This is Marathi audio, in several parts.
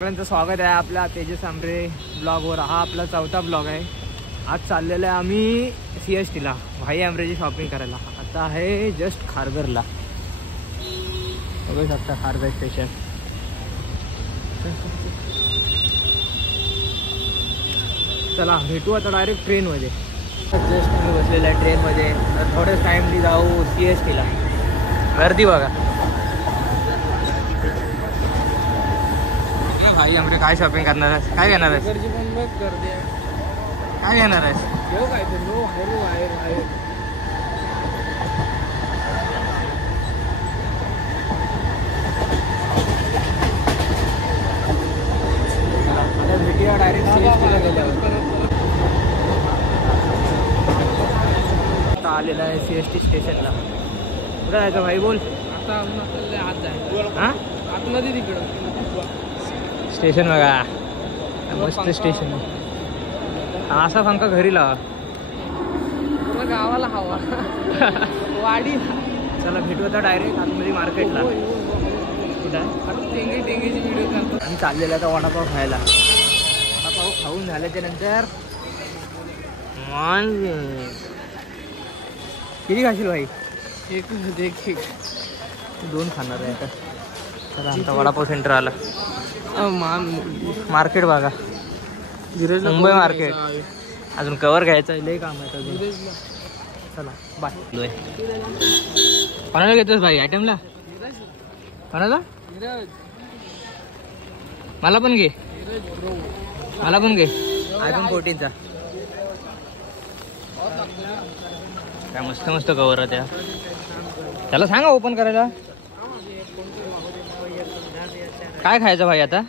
सगळ्यांचं स्वागत आहे आपल्या तेजस आंबरे ब्लॉगवर। हा आपला चौथा ब्लॉग आहे। आज चाललेलं आहे आम्ही CSTला भाई आंबरेची शॉपिंग करायला। आता आहे जस्ट खारघरला, बघू शकता खारघर स्टेशन। चला भेटू आता डायरेक्ट ट्रेनमध्ये। जस्ट मी बसलेला आहे ट्रेनमध्ये, तर थोडंच टाईमनी जाऊ CSTला। गर्दी बघा भाई आमरे। काय शॉपिंग करणार आहेस? काय घेणार आहेस? काय घेणार आहेस? भेटूया डायरेक्ट CSTला गेल्यावर। आता आलेला आहे CST स्टेशनला। कुठं जायचं भाई बोल? आता आत जायचं। हां आतमध्ये तिकडं स्टेशन बघा, मस्त स्टेशन। असा पंखा घरी लावा, गावाला हवा वाडी। चला भेटू आता डायरेक्ट आतमध्ये मार्केटला। टेंगेची व्हिडिओ करतो आम्ही। चाललेला आता वडापाव खायला। वडापाव खाऊन झाल्याच्या नंतर किती खाशील भाई? एक दोन खाणार आहे आता। चला आमचा वडापाव सेंटर आला। मार्केट बघा, मुंबई मार्केट। अजून कवर घ्यायचं आहे, लय काम आहे अजून। चला बाय। कोणाला घेतोस भाई आयटमला? कोणाला? मला पण घे, मला पण घे iPhone 14चा। काय मस्त मस्त कवर आहे त्या। त्याला सांगा ओपन करायला। काय खायचं भाई आता?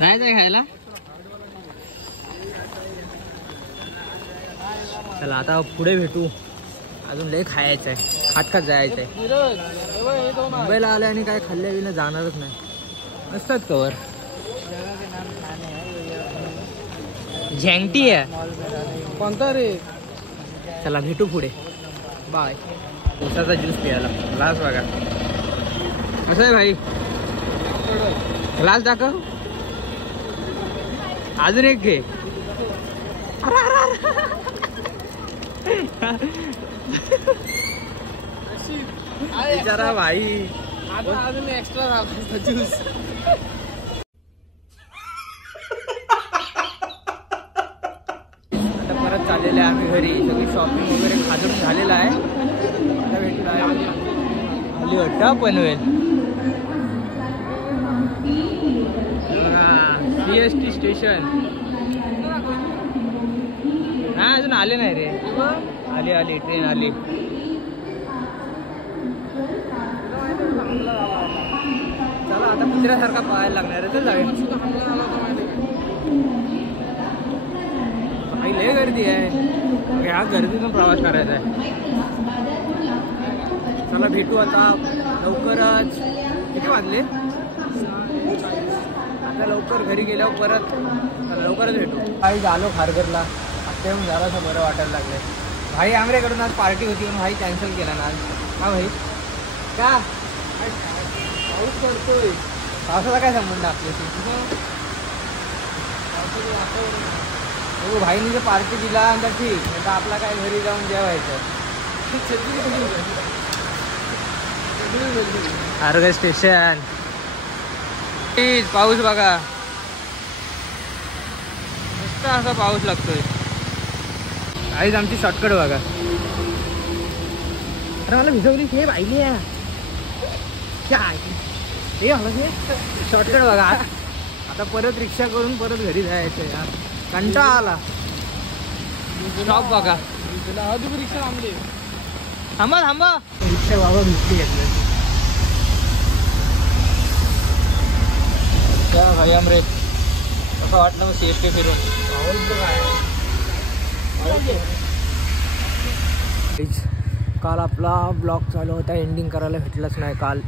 नाही काय खायला? चला आता पुढे भेटू, अजून लय खायचं आहे, खात जायचं आहे। मुंबईला आलं आणि काय खाल्ल्या विना जाणारच नाही। असतात कवर झँगटी आहे कोणता रे? चला भेटू पुढे, बाय। उसाचा ज्यूस प्यायला ग्लास बघा कसं आहे भाई? ग्लास दाखव, अजून एक घे। बिचारा भाई, अजून एक्स्ट्रा झाला ज्यूस। आता परत चाललेलं आहे आम्ही घरी। सगळी शॉपिंग वगैरे खाजून झालेलं आहे। आता भेटून आली वाटतं पनवेल। CST स्टेशन हा अजून आले नाही रे। आली ट्रेन आली। चला आता कुत्र्यासारखा पाहायला लागणार आहे। तर जाऊया, लय गर्दी आहे। ह्या गर्दीतून प्रवास करायचा आहे। चला भेटू आता लवकरच। किती वाजले? आता लवकर घरी गेल्यावर परत लवकरच भेटू। काही झालो खारघरला, आता येऊन जरासं बरं वाटायला लागलं। भाई आमरेकडून आज पार्टी होती पण भाई कॅन्सल केला ना आज। हा भाई का? पाऊस पडतोय। पावसाचा काय संबंध आपल्याशी? हो भाईने जे पार्टी दिला तर ठीक, आता आपला काय घरी जाऊन जेवायचं। खारघर स्टेशन, पाऊस बघा मस्त असा पाऊस लागतोय। आईच आमची शॉर्टकट बघा। अरे मला भिजवली हे बाईली हे शॉर्टकट बघा। आता परत रिक्षा करून परत घरी जायचं यार, कंटाळा आला। स्टॉप बघा, रिक्षा थांबली। थांबा रिक्षा बाबा भेटली घेतली। क्या भाई आमरे कसं वाटलं CST फिरून? काल आपला ब्लॉग चालू होता, एंडिंग करायला भेटलंच नाही काल।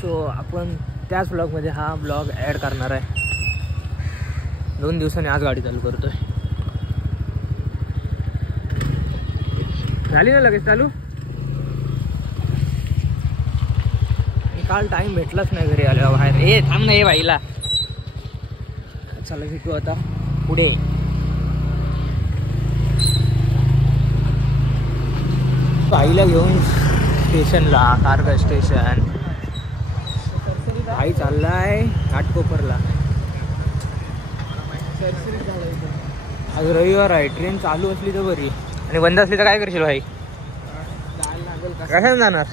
सो आपण त्याच ब्लॉगमध्ये हा ब्लॉग ॲड करणार आहे। 2 दिवसांनी आज गाडी चालू करतोय। झाली ना लगेच चालू? आणि काल टाइम भेटलाच नाही घरी आल्यावर बाहेर. ए थांब ना, ये भाईला. चला भेटू आता पुढे. भाईला घेऊन स्टेशनला, कारगा स्टेशन. भाई चाललाय घाटकोपरला. आज रविवार आहे, ट्रेन चालू असली तर बरी आणि बंद असली तर काय करशील भाई? कशाने जाणार?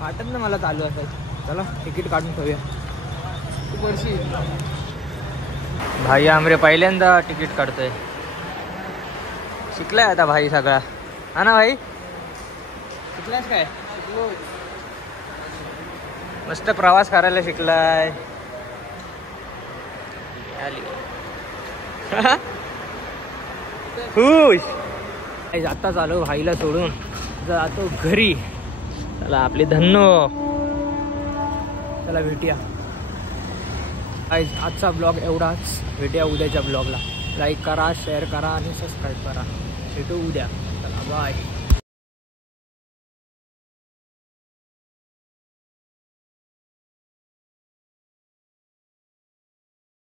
वाटत ना मला चालू असायचं. चला तिकीट काढून ठेवूया. भाई आमरे पहिल्यांदा तिकीट काढतोय. शिकलाय आता भाई सगळा, हा ना भाई? शिकलायस काय? मस्त प्रवास करायला शिकलाय. खुश. आता चालू भाईला सोडून जातो घरी. चला आपली धन्नो. चला भेटूया. आजचा ब्लॉग एवढाच. भेटूया उद्याच्या ब्लॉगला. लाईक करा, शेअर करा आणि सबस्क्राईब करा. भेटू उद्या. चला बाय.